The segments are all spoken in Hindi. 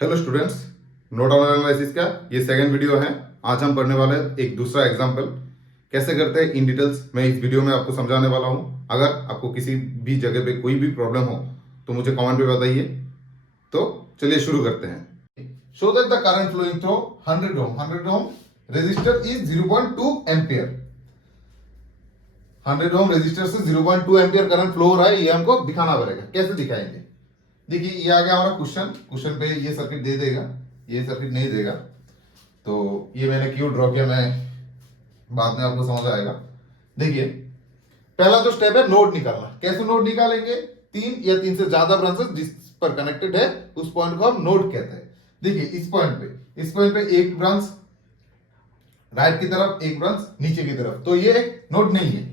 हेलो स्टूडेंट्स, नोड एनालिसिस का ये सेकंड वीडियो है। आज हम पढ़ने वाले हैं एक दूसरा एग्जांपल कैसे करते हैं इन डिटेल्स मैं इस वीडियो में आपको समझाने वाला हूं। अगर आपको किसी भी जगह पे कोई भी प्रॉब्लम हो तो मुझे कमेंट पे बताइए। तो चलिए शुरू करते हैं। Show that the current flowing through 100 ohm resistor is 0.2 ampere. 100 ohm resistor से 0.2 एम्पियर करंट फ्लो हो रहा है, ये हमको दिखाना पड़ेगा। कैसे दिखाएंगे? देखिए, ये आ गया हमारा क्वेश्चन पे ये सर्किट दे देगा, ये सर्किट नहीं देगा। तो ये मैंने क्यों ड्रॉ किया, मैं बाद में आपको समझ आएगा। देखिए, पहला जो स्टेप है नोड निकालना। कैसे नोड निकालेंगे? तीन या तीन से ज्यादा ब्रांचेस जिस पर कनेक्टेड है उस पॉइंट को हम नोड कहते हैं। देखिए, इस पॉइंट पे एक ब्रांच राइट की तरफ, एक ब्रांच नीचे की तरफ, तो ये एक नोड नहीं है।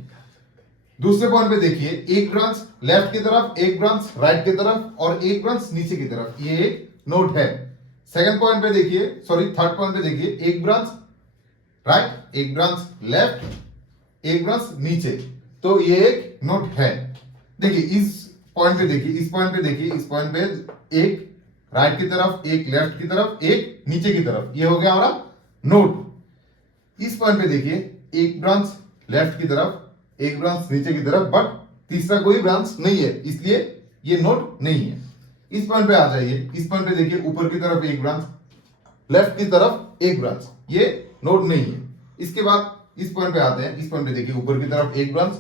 दूसरे पॉइंट पे देखिए, एक ब्रांच लेफ्ट की तरफ, एक ब्रांच राइट की तरफ और एक ब्रांच नीचे की तरफ, ये एक नोड है। सेकंड पॉइंट पे देखिए, थर्ड पॉइंट पे देखिए, एक ब्रांच राइट, एक ब्रांच लेफ्ट, एक ब्रांच नीचे, तो ये एक नोड है। देखिए, इस पॉइंट पे देखिए, इस पॉइंट पे एक राइट की तरफ, एक लेफ्ट की तरफ, एक नीचे की तरफ, ये हो गया हमारा नोड। इस पॉइंट पे देखिए, एक ब्रांच लेफ्ट की तरफ, एक ब्रांच नीचे की तरफ, बट तीसरा कोई ब्रांच नहीं है, इसलिए ये नोड नहीं है। इस पॉइंट पे आ जाइए, इस पॉइंट पे देखिए, ऊपर की तरफ एक ब्रांच, लेफ्ट की तरफ एक ब्रांच, ये नोड नहीं है। इसके बाद इस पॉइंट पे आते हैं, इस पॉइंट पे देखिए, ऊपर की तरफ एक ब्रांच,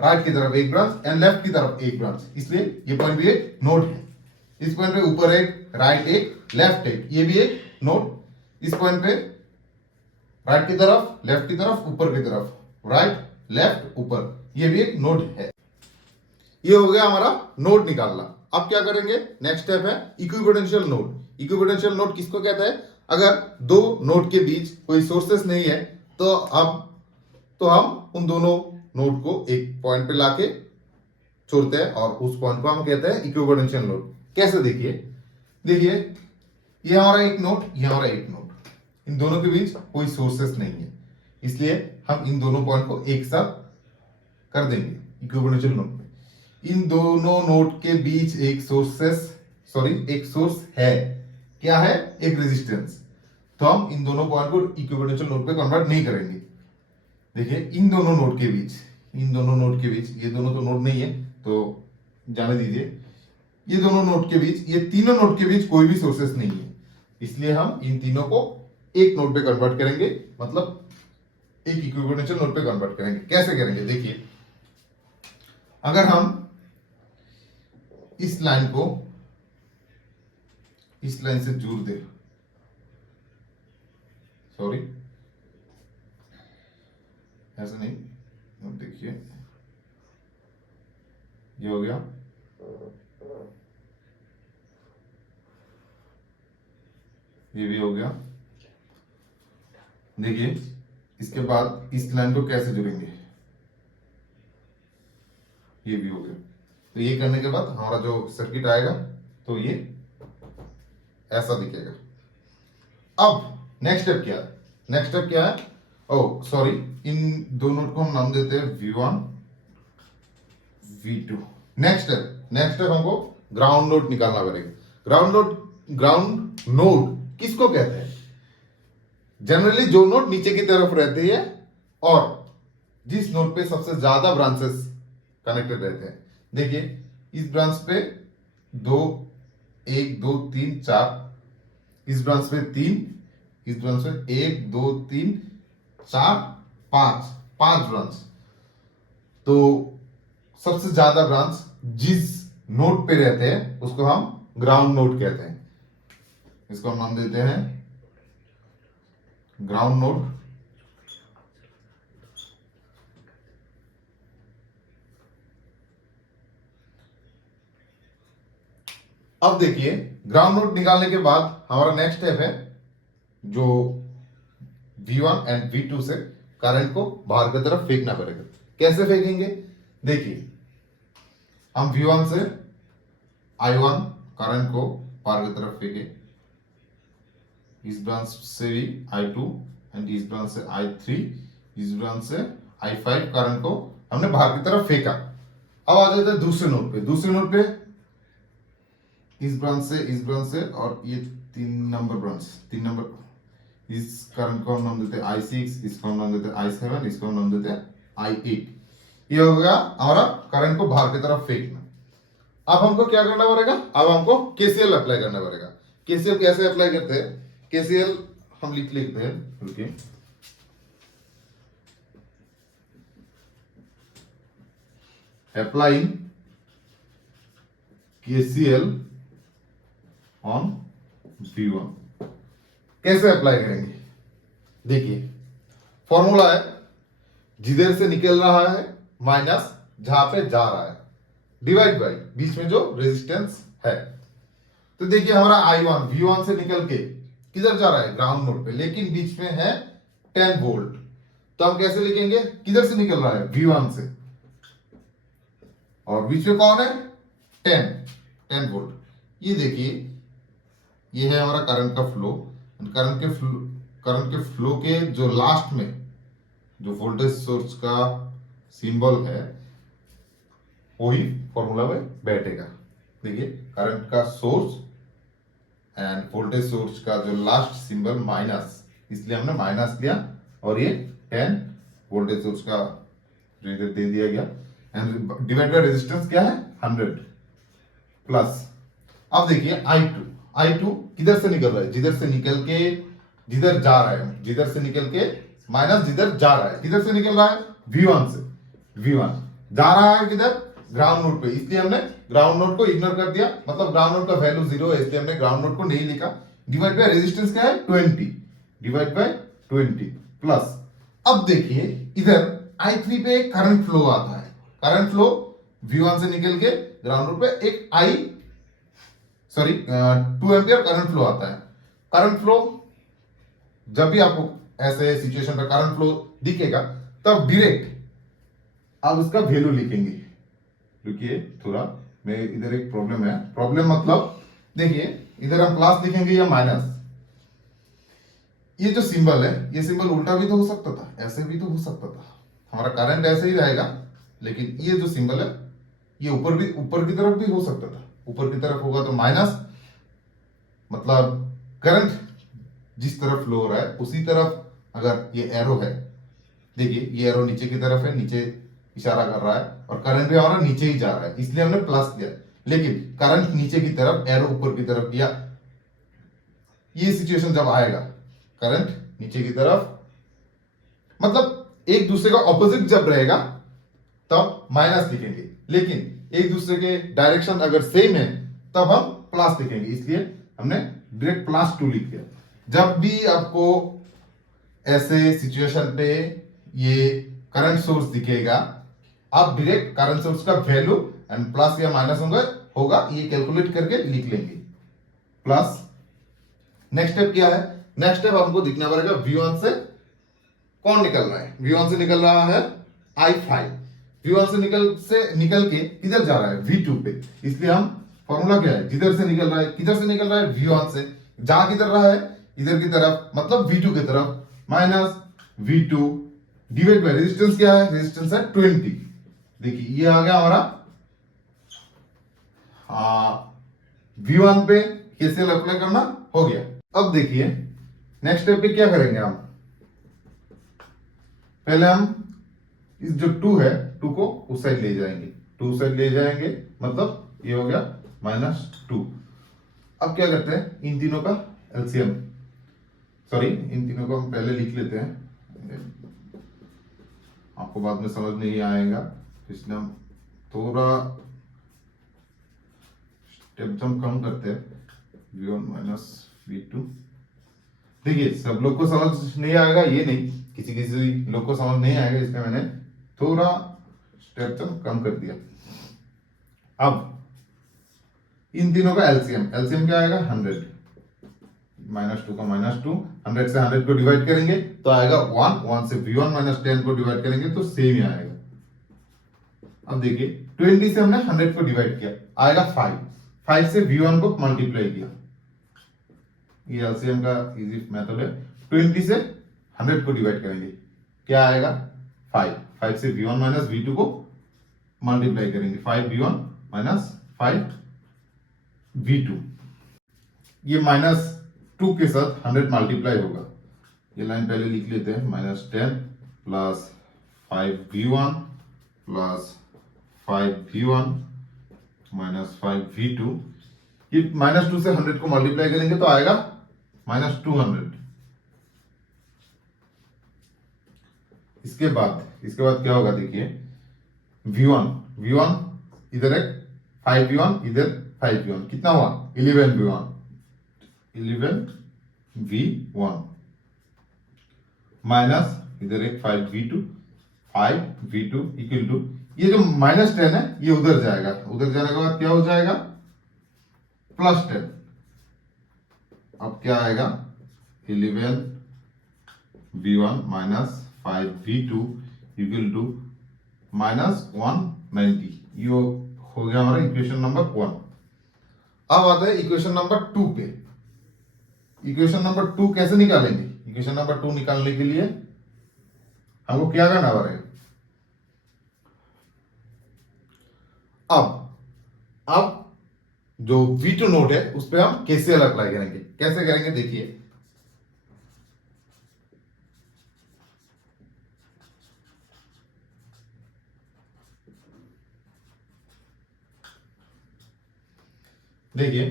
राइट की तरफ एक ब्रांच एंड लेफ्ट की तरफ एक ब्रांच, इसलिए ये पॉइंट भी एक नोड है। इस पॉइंट पे ऊपर एक, राइट एक, लेफ्ट एक, ये भी एक नोड। इस पॉइंट पे राइट की तरफ, लेफ्ट की तरफ, ऊपर की तरफ, राइट लेफ्ट ऊपर, ये भी एक नोड है। ये हो गया हमारा नोड निकालना। अब क्या करेंगे? नेक्स्ट स्टेप है इक्विपोटेंशियल नोड। इक्विपोटेंशियल नोड किसको कहता है? अगर दो नोड के बीच कोई सोर्सेस नहीं है तो हम उन दोनों नोड को एक पॉइंट पे लाके छोड़ते हैं और उस पॉइंट को हम कहते हैं इक्विपोटेंशियल नोड। कैसे? देखिए, ये हमारा एक नोड, ये हमारा एक नोड, इन दोनों के बीच कोई सोर्सेस नहीं है, इसलिए हम इन दोनों पॉइंट को एक साथ कर देंगे इक्विपोटेंशियल नोड पे। इन दोनों नोड के बीच एक सोर्स है। क्या है? एक रेजिस्टेंस। तो हम इन दोनों पॉइंट को इक्विपोटेंशियल नोड पे कन्वर्ट नहीं करेंगे। देखिए, इन दोनों नोड के बीच, ये दोनों तो नोड नहीं है तो जाने दीजिए। ये दोनों नोड के बीच, ये तीनों नोड के बीच कोई भी सोर्सेस नहीं है, इसलिए हम इन तीनों को एक नोड पे कन्वर्ट करेंगे, मतलब एक इक्विपोटेंशियल नोड पे कन्वर्ट करेंगे। कैसे करेंगे? देखिए, अगर हम इस लाइन को इस लाइन से जोड़ दे, सॉरी ऐसा नहीं, अब देखिए, ये हो गया, ये भी हो गया। देखिए, इसके बाद इस लाइन को कैसे जुड़ेंगे, ये भी हो गया। तो ये करने के बाद हमारा जो सर्किट आएगा तो ये ऐसा दिखेगा। अब नेक्स्ट स्टेप क्या है? ओह सॉरी, इन दोनों को हम नाम देते हैं V1 V2। नेक्स्ट स्टेप हमको ग्राउंड नोड निकालना पड़ेगा। ग्राउंड नोड किसको कहते हैं? जनरली जो नोड नीचे की तरफ रहती है और जिस नोड पे सबसे ज्यादा ब्रांचेस कनेक्टेड रहते हैं। देखिए, इस ब्रांच पे 2, 1, 2, 3, 4, इस ब्रांच पे 3, इस ब्रांच पे 1, 2, 3, 4, 5 ब्रांच। तो सबसे ज्यादा ब्रांच जिस नोड पे रहते हैं उसको हम ग्राउंड नोड कहते हैं। इसको हम नाम देते हैं ग्राउंड नोड। अब देखिए, ग्राउंड नोड निकालने के बाद हमारा नेक्स्ट स्टेप है जो V1 एंड V2 से करंट को बाहर की तरफ फेंकना पड़ेगा। कैसे फेंकेंगे? देखिए, हम V1 से I1 करंट को बाहर की तरफ फेंके, इस ब्रांच से भी I2 एंड इस ब्रांच से I3, इस ब्रांच से I5 करंट को हमने बाहर की तरफ फेंका। अब आ जाते हैं दूसरे नोड पे। इस ब्रांच से और ये तीन नंबर ब्रांच, 3 नंबर, इस करंट को हम नाम देते हैं I6, इसको हम नाम देते हैं I7, इसको हम नाम देते हैं I8। ये हो गया हमारा करंट को बाहर की तरफ फेंकना। अब हमको क्या करना पड़ेगा, अब हमको केसीएल अप्लाई करना पड़ेगा। केसीएल कैसे अप्लाई करते हैं, केसीएल हम लिखते हैं, रुकिए, अप्लाइंग केसीएल ऑन V1। कैसे अप्लाई करेंगे, देखिए फॉर्मूला है, जिधर से निकल रहा है माइनस जहां पे जा रहा है, डिवाइड बाई बीच में जो रेजिस्टेंस है। तो देखिए हमारा I1 V1 से निकल के किधर जा रहा है, ग्राउंड नोड पे, लेकिन बीच में है 10 वोल्ट। तो हम कैसे लिखेंगे, किधर से निकल रहा है, V1 से, और बीच में कौन है, 10 वोल्ट। ये देखिए ये है हमारा करंट का फ्लो। करंट के फ्लो के जो लास्ट में जो वोल्टेज सोर्स का सिंबल है वही फॉर्मूला में बैठेगा। देखिए करंट का सोर्स एंड वोल्टेज सोर्स का जो लास्ट सिंबल माइनस, इसलिए हमने माइनस लिया, और ये 10 वोल्टेज सोर्स का जो इधर दे दिया गया, एंड डिवाइड बाय रेजिस्टेंस क्या है, 100 प्लस। अब देखिए I2 किधर से निकल रहा है, जिधर से निकल के जिधर जा रहा है, जिधर से निकल के माइनस जिधर जा रहा है, किधर से निकल रहा है, V1 से। V1 जा रहा है किधर, ग्राउंड नोड पे, इसलिए हमने ग्राउंड नोड को इग्नोर कर दिया, मतलब ग्राउंड नोड का वैल्यू 0 है, इसलिए हमने ग्राउंड नोड को नहीं लिखा। डिवाइड बाय रेजिस्टेंस क्या है, 20, डिवाइड बाय 20 प्लस। अब देखिए इधर I3 पे करंट फ्लो आता है, करंट फ्लो V1 से निकल के ग्राउंड नोड पे एक 2 एम्पियर करंट फ्लो आता है। करंट फ्लो जब भी आपको ऐसे सिचुएशन पे करंट फ्लो दिखेगा, तब डायरेक्ट आप उसका वैल्यू लिखेंगे। रुकिए थोड़ा, मैं इधर एक प्रॉब्लम है, प्रॉब्लम मतलब देखिए इधर हम प्लस लिखेंगे या माइनस, ये जो सिंबल है, ये सिंबल उल्टा भी तो हो सकता था, ऐसे भी तो हो सकता था, हमारा करंट ऐसे ही रहेगा, लेकिन ये जो सिंबल है ये ऊपर की तरफ भी हो सकता था। ऊपर की तरफ होगा तो माइनस, मतलब करंट जिस तरफ फ्लो हो रहा है उसी तरफ अगर ये एरो है, देखिए ये एरो नीचे की तरफ है, नीचे इशारा कर रहा है, और करंट भी हमारा नीचे ही जा रहा है, इसलिए हमने प्लस किया। लेकिन करंट नीचे की तरफ, एरो ऊपर की तरफ, या ये सिचुएशन जब आएगा करंट नीचे की तरफ, मतलब एक दूसरे का ऑपोजिट जब रहेगा तब माइनस लिखेंगे, लेकिन एक दूसरे के डायरेक्शन अगर सेम है तब हम प्लस लिखेंगे, इसलिए हमने डायरेक्ट +2 लिख दिया। जब भी आपको ऐसे सिचुएशन पे ये करंट सोर्स दिखेगा, आप डायरेक्ट करंट सोर्स का वैल्यू एंड प्लस या माइनस होगा ये कैलकुलेट करके लिख लेंगे, प्लस। नेक्स्ट स्टेप क्या है, नेक्स्ट स्टेप हमको दिखना पड़ेगा V1 से कौन निकल रहा है, V1 से निकल रहा है I5। V1 से निकल के किधर जा रहा है, V2 पे, इसलिए हम फॉर्मूला क्या है, जिधर से निकल रहा है, किधर से निकल रहा है, V1 से, जा किधर रहा है, इधर की तरफ, मतलब V2 की तरफ, minus V2 divide by resistance क्या है, रेजिस्टेंस है 20। देखिए ये आ गया हमारा V1 पे केसीएल अप्लाई करना हो गया। अब देखिए नेक्स्ट स्टेप पे क्या करेंगे हम, पहले हम इस जो 2 है 2 को उस साइड ले जाएंगे, 2 साइड ले जाएंगे, मतलब ये हो गया -2। अब क्या करते हैं, इन तीनों का एलसीएम, इन तीनों को हम पहले लिख लेते हैं, आपको बाद में समझ नहीं आएगा, इसलिए हम थोड़ा स्टेप जंप कम करते हैं, V1 - V2। देखिए सब लोग को समझ नहीं आएगा, ये नहीं, किसी लोग को समझ नहीं आएगा, इसलिए मैंने थोड़ा स्टेप जंप कम कर दिया। अब इन तीनों का एलसीएम क्या आएगा, 100, -2 का -2, 100 से 100 को डिवाइड करेंगे तो आएगा 1 से V1 - 10 को डिवाइड करेंगे तो सेम ही आएगा। अब देखिए 20 से हमने 100 को डिवाइड किया, आएगा 5 से V1 को मल्टीप्लाई किया, ये एलसीएम का इजी मेथड है। 20 से 100 को डिवाइड करेंगे, क्या आएगा, 5 से V1 - V2 को मल्टीप्लाई करेंगे, 5V1 - 5V2, ये माइनस टू के साथ 100 मल्टीप्लाई होगा। ये लाइन पहले लिख लेते हैं, -10 plus 5v1 plus 5v1 minus 5v2। ये -2 से 100 को मल्टीप्लाई करेंगे तो आएगा -200। इसके बाद क्या होगा देखिए, v1 इधर एक 5v1 इधर 5v1 कितना हुआ 11v1 माइनस इधर एक 5v2 इक्वल टू ये जो -10 है ये उधर जाएगा, उधर जाने के बाद क्या हो जाएगा +10। अब क्या आएगा 11v1 minus 5v2 equal to -190। ये हो गया हमारा इक्वेशन नंबर 1। अब आता है इक्वेशन नंबर 2 पे। इक्वेशन नंबर 2 कैसे निकालेंगे? इक्वेशन नंबर 2 निकालने के लिए हमको क्या करना पड़ेगा? अब जो V2 नोट है उस पर हम KCL अप्लाई करेंगे। कैसे करेंगे देखिए,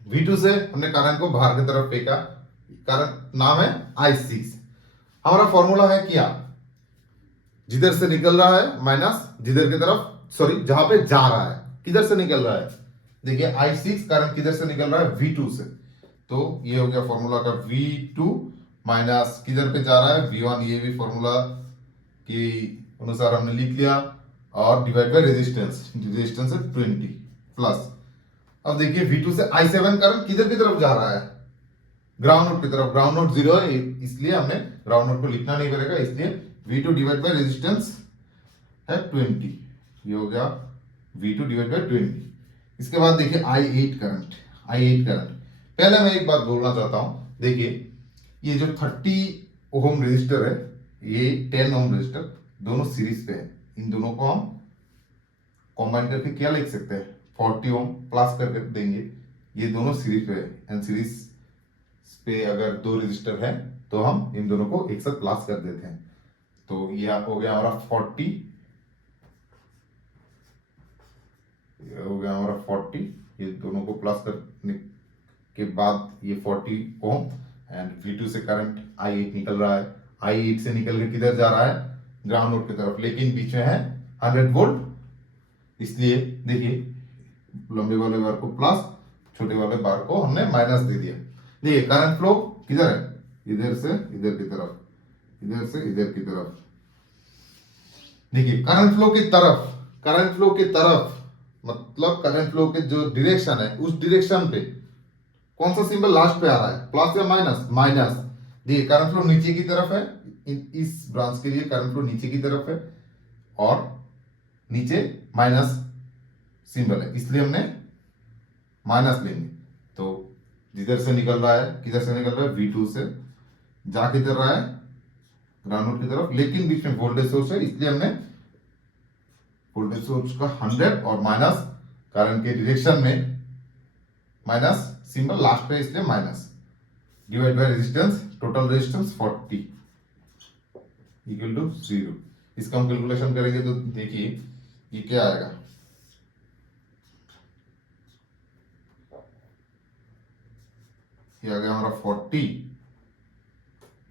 V2 से हमने करंट को बाहर की तरफ फेंका, करंट नाम है I6। हमारा फॉर्मूला है क्या, जिधर से निकल रहा है माइनस जिधर की तरफ, सॉरी जहां पे जा रहा है, किधर से निकल रहा है देखिए I6 करंट किधर से निकल रहा है V2 से। तो ये हो गया फॉर्मूला का V2 माइनस किधर पे जा रहा है V1। ये भी फॉर्मूला के अनुसार हमने लिख लिया और डिवाइड बाय रेजिस्टेंस है 20 प्लस। अब देखिए V2 से I7 करंट किधर की तरफ जा रहा है ग्राउंड नोट की तरफ। ग्राउंड नोट 0 है इसलिए हमने ग्राउंड नोट को लिखना नहीं पड़ेगा, इसलिए V2 डिवाइड बाय रेजिस्टेंस है 20। ये हो गया V2 डिवाइड बाय 20। इसके बाद देखिए I8 करंट। पहले मैं एक बात बोलना चाहता हूं, देखिए ये जो 30 ओम रेजिस्टर है, ये 10 ओम रेजिस्टर दोनों सीरीज पे है। इन दोनों को हम कॉम्बाइन करके क्या लिख सकते हैं 40 ओम प्लस करके देंगे। ये दोनों सीरीज पे है एंड सीरीज पे अगर 2 रेजिस्टर है तो हम इन दोनों को एक साथ प्लस कर देते हैं। तो ये हो गया हमारा 40, ये हो गया हमारा 40। ये दोनों को प्लस करने के बाद ये 40 ओम एंड V2 से करंट I8 निकल रहा है। I8 से निकल के किधर जा रहा है ग्राउंड नोट की तरफ, लेकिन बीच में है 100 वोल्ट, इसलिए देखिए लंबे वाले बार को प्लस, छोटे वाले बार को हमने माइनस दे दिया। देखिए करंट फ्लो किधर है, इधर से इधर की तरफ, इधर से इधर की तरफ। देखिए करंट फ्लो की तरफ मतलब करंट फ्लो के जो डायरेक्शन है उस डायरेक्शन पे कौन सा सिंबल लास्ट पे आ रहा है, प्लस या माइनस। देखिए करंट फ्लो नीचे की तरफ है, इस ब्रांच के लिए करंट फ्लो नीचे की तरफ है और नीचे माइनस सिंबल है, इसलिए हमने माइनस लेंगे। तो जिधर से निकल रहा है, किधर से निकल रहा है V2 से, जा किधर रहा है ग्राउंड नोट की तरफ, लेकिन बीच में वोल्टेज सोर्स है, इसलिए हमने वोल्टेज सोर्स का 100 और माइनस करंट के डायरेक्शन में माइनस सिंबल लास्ट पे, इसलिए minus divide by resistance, total resistance 40 equal to 0। इसका हम कैलकुलेशन करेंगे तो देखिए ये क्या आएगा, ये आ गया हमारा 40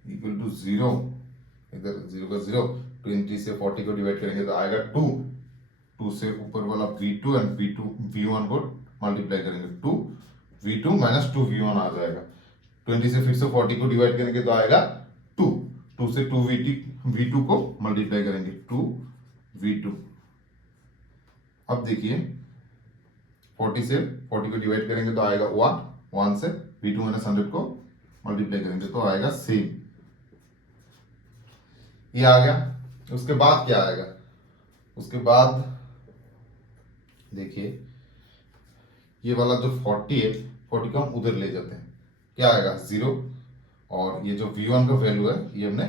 इक्वल टू 0, इधर 0 का 0, 20 से 40 को डिवाइड करेंगे तो आएगा 2 से ऊपर वाला V2 एंड V1 को मल्टीप्लाई करेंगे 2 V2 माइनस 2 V1 आ जाएगा। 20 से फिर से 40 को डिवाइड करेंगे तो आएगा 2 से 2 V2 को मल्टीप्लाई करेंगे 2 V2। अब देखिए 40 से 40 को डिवाइड करेंगे तो आएगा 1 से V2 माइनस 100 को मल्टीप्लाई करेंगे तो आएगा सेम, ये आ गया। उसके बाद क्या आएगा, उसके बाद देखिए ये वाला जो 40 है 40 को हम उधर ले जाते हैं, क्या आएगा 0, और ये जो V1 का वैल्यू है ये हमने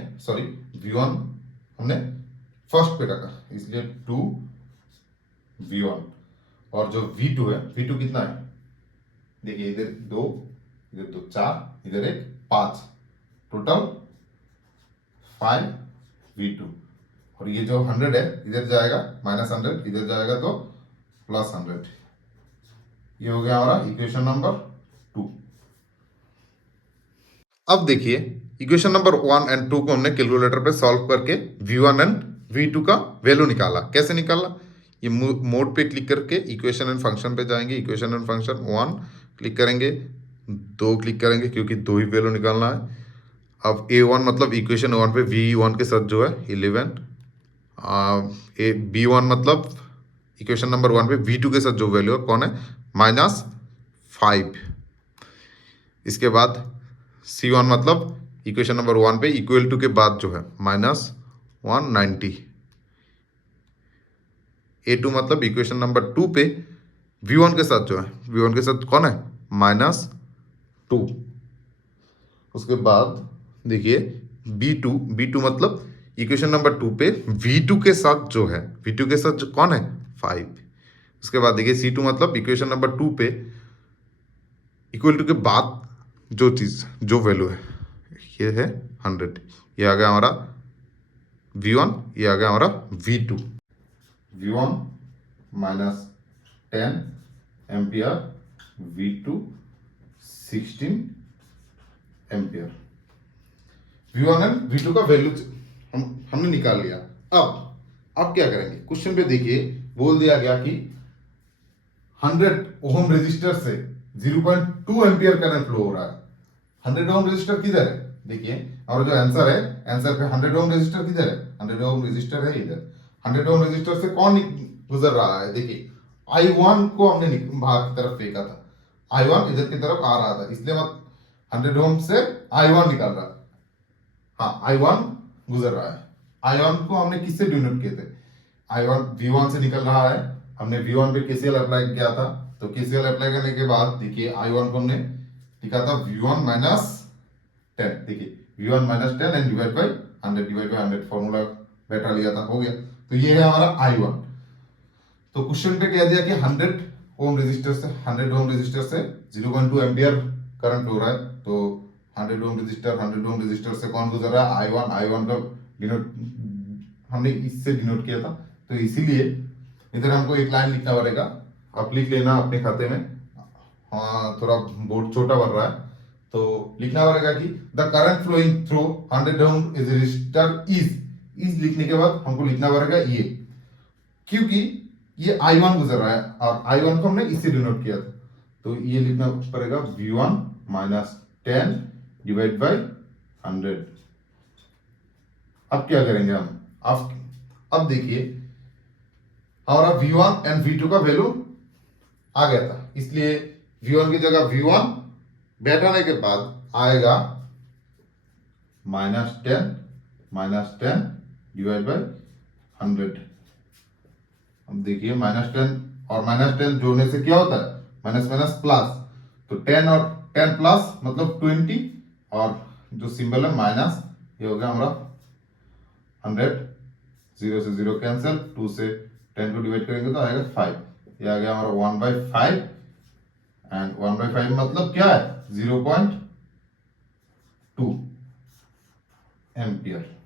V1 हमने फर्स्ट पे रखा इसलिए 2 V1, और जो V2 है, V2 कितना है देखिए इधर 2 इधर 2 4, इधर 1 5, टोटल 5 V2। और ये जो 100 है इधर जाएगा -100, इधर जाएगा तो +100। ये हो गया हमारा इक्वेशन नंबर 2। अब देखिए इक्वेशन नंबर 1 एंड 2 को हमने कैलकुलेटर पे सॉल्व करके V1 एंड V2 का वैल्यू निकाला। कैसे निकाला? ये मोड पे क्लिक करके इक्वेशन एंड फंक्शन पे जाएंगे, इक्वेशन एंड फंक्शन 1 क्लिक करेंगे, 2 क्लिक करेंगे क्योंकि 2 ही वैल्यू निकालना है। अब A1 मतलब इक्वेशन 1 पे V1 के साथ जो है 11, B1 मतलब इक्वेशन नंबर 1 पे V2 के साथ जो वैल्यू है कौन है, -5। इसके बाद C1 मतलब इक्वेशन नंबर 1 पे इक्वल टू के बाद जो है -190। A2 मतलब इक्वेशन नंबर 2 पे V1 के साथ जो है, V1 के साथ कौन है, -2। उसके बाद देखिए B2 मतलब इक्वेशन नंबर 2 पे V2 के साथ जो है, V2 के साथ जो कौन है, 5। उसके बाद देखिए C2 मतलब इक्वेशन नंबर 2 पे इक्वल टू के बाद जो चीज जो वैल्यू है, ये है 100। ये आ गया हमारा V1, ये आ गया हमारा V2। V1 -10 ampere, V2 16 ampere. V1 and V2 का वैल्यू हमने निकाल लिया। अब क्या करेंगे, क्वेश्चन पे देखिए बोल दिया गया कि 100 ओम रेजिस्टर से 0.2 एम्पियर करंट फ्लो हो रहा है। 100 ओम रेजिस्टर किधर है, देखिए और जो आंसर है, आंसर पे 100 ओम रेजिस्टर किधर है, 100 ओम रेजिस्टर है इधर। 100 ओम रेजिस्टर से कौन गुजर रहा है, देखिए I1 को हमने बाहर की तरफ फेंका था, I1 इधर की तरफ आ रहा था, इसलिए 100 ओम से I1 निकल रहा है। हाँ, I1 गुजर रहा है। I1 को हमने किससे डिनोट किए थे, I1 V1 से निकल रहा है, हमने V1 पे KCL अप्लाई किया था। तो KCL अप्लाई करने के बाद देखिए I1 को हमने लिखा था V1 -10, देखिए V1 -10 and divide by 100 formula बैठा लिया था, हो गया। तो ये है हमारा I1। तो क्वेश्चन पे कह दिया कि 100 ओम रेजिस्टर से 0.2 एम्पियर करंट हो रहा है। तो 100 ओम रेजिस्टर से कौन गुजर रहा है, I1 का डिनोट हमने इससे डिनोट किया था। तो इसीलिए इधर हमको एक लाइन लिखना पड़ेगा, आप लिख लेना अपने खाते में। हाँ, थोड़ा बोर्ड छोटा बन रहा है तो लिखना पड़ेगा कि the current flowing through 100 ohm resistor is लिखने के बाद हमको लिखना पड़ेगा ये, क्योंकि ये I1 गुजर रहा है और I1 को हमने इससे डिनोट किया था। तो ये लिखना पड़ेगा V1 -10 डिवाइड बाय 100। अब क्या करेंगे हम, अब देखिए हमारा V1 एंड V2 का वैल्यू आ गया था, इसलिए V1 की जगह V1 बैठाने के बाद आएगा -10 डिवाइड बाय 100। अब देखिए -10 और -10 जोड़ने से क्या होता है, माइनस माइनस प्लस। तो 10 और 10 प्लस मतलब 20 और जो सिंबल है माइनस, ये हो गया हमारा 100। 0 से 0 कैंसिल, 2 से 10 को डिवाइड करेंगे तो आएगा 5। ये आ गया हमारा 1/5 एंड 1/5 मतलब क्या है, 0.2 एम्पियर।